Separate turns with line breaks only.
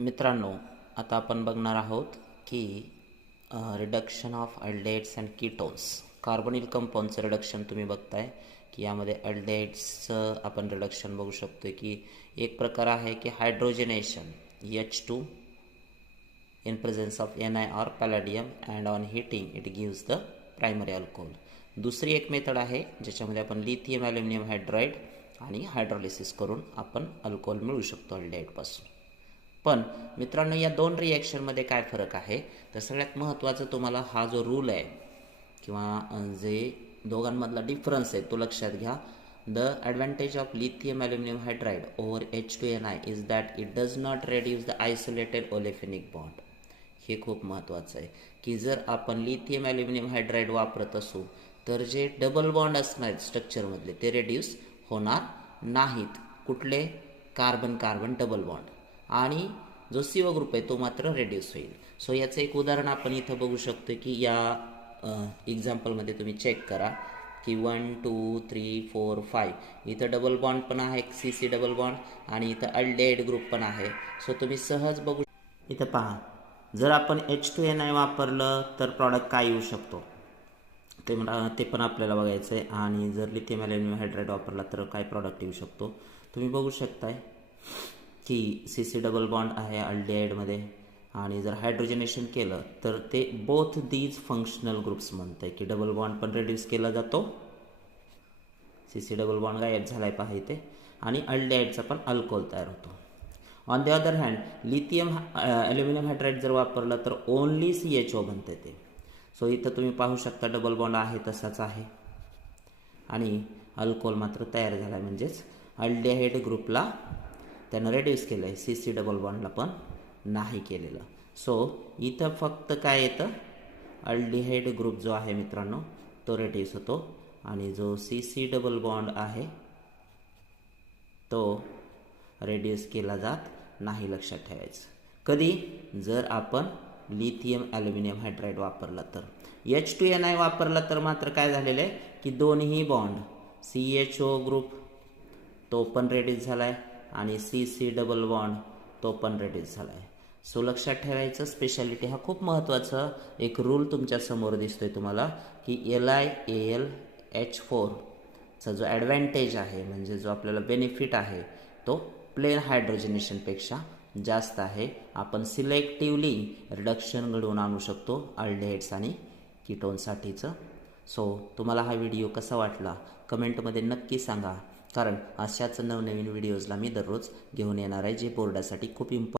मित्रांनो आता आपण बघणार आहोत की reduction of aldehydes and ketones carbonyl कंपाऊंडचं reduction तुम्ही बघताय की यामध्ये अल्डेट्सचं आपण रिडक्शन बघू शकतो की एक प्रकार आहे की hydrogenation H two in presence of N I or palladium and on heating it gives the primary alcohol दुसरी एक मेथड आहे ज्याच्यामध्ये आपण लिथियम ॲल्युमिनियम हायड्राईड आणि हायड्रोलिसिस करून आपण अल्कोहोल मिळू शकतो अल्डेटपासून पण मित्रांनो या दोन रिॲक्शनमध्ये काय फरक आहे? तर सगळ्यात महत्त्वाचं तुम्हाला हा जो रूल आहे किंवा जे दोघांमधला डिफरन्स आहे तो लक्षात घ्या. The advantage of lithium aluminium hydride over H two N I is that it does not reduce the isolated olefinic bond हे खूप महत्त्वाचं आहे की जर आपण लिथियम ॲल्युमिनियम हायड्राईड वापरत असू तर जे डबल बॉन्ड असणार आहेत स्ट्रक्चरमधले ते रेड्यूस होणार नाहीत. कुठले? कार्बन कार्बन डबल बॉन्ड आणि जो सीओ ग्रुप आहे तो मात्र रेड्यूस होईल. सो याचं एक उदाहरण आपण इथं बघू शकतो की या एक्झाम्पलमध्ये तुम्ही चेक करा की one two three four five इथं डबल बॉन्ड पण आहे सी सी डबल बॉन्ड आणि इथं अल्डेड ग्रुप पण आहे. सो तुम्ही सहज बघू इथं पहा. जर आपण एच टू एन आय वापरलं तर प्रॉडक्ट काय येऊ शकतो? ते ते पण आपल्याला बघायचं आहे आणि जर लिथियम ॲल्युमिनियम हायड्राईड वापरला तर काय प्रॉडक्ट येऊ शकतो? तुम्ही बघू शकताय. की सी सी डबल बॉन्ड आहे अल्डिहाईडमध्ये आणि जर हायड्रोजनेशन केलं तर ते बोथ दीज फंक्शनल ग्रुप्स म्हणत आहे की डबल बॉन्ड पण रिड्यूस केला जातो. सी सी डबल बॉन्ड गायब झाला आहे पहा इथे. आणि अल्डिहाईडचा पण अल्कोहोल तयार होतो. On the other hand lithium aluminium hydride जर वापरलं तर ओनली सी एच ओ बनते ते. सो इथं तुम्ही पाहू शकता डबल बॉन्ड आहे तसाच आहे. आणि अल्कोहोल मात्र तयार झाला आहे म्हणजेच अल्डिहाईड ग्रुपला त्यानं रेड्यूस केलं आहे सी सी डबल वनला पण नाही केलेलं. सो इथं फक्त काय येतं? अल्डिहाइड ग्रुप जो आहे मित्रांनो तो रेड्यूस होतो. आणि जो सी सी डबल बॉन्ड आहे तो रेड्यूस केला जात नाही लक्षात ठेवायचं. कधी? जर आपण लिथियम ॲल्युमिनियम हायड्राईड वापरला तर. एच टू एन आय वापरला तर मात्र काय झालेलं आहे? की दोन्ही bond C H O group तो पण रेड्यूस झाला आहे आणि सी सी डबल बॉन्ड तो पण रेड्यूस झाला आहे सो लक्षात ठेवायचं स्पेशालिटी हा खूप महत्त्वाचा एक रूल तुमच्यासमोर आहे तुम्हाला की L I A L H फोरचा जो ॲडव्हान्टेज आहे म्हणजे जो आपल्याला बेनिफिट आहे तो प्लेन हायड्रोजनेशनपेक्षा जास्त आहे. आपण सिलेक्टिवली रिडक्शन घडवून आणू शकतो अल्डेहेड्स आणि किटोनसाठीचं सो तुम्हाला हा व्हिडिओ कसा वाटला? कमेंटमध्ये नक्की सांगा. कारण अशाच नवनवीन व्हिडिओजला मी दररोज घेऊन येणार आहे जे बोर्डासाठी खूप इम्पॉर्ट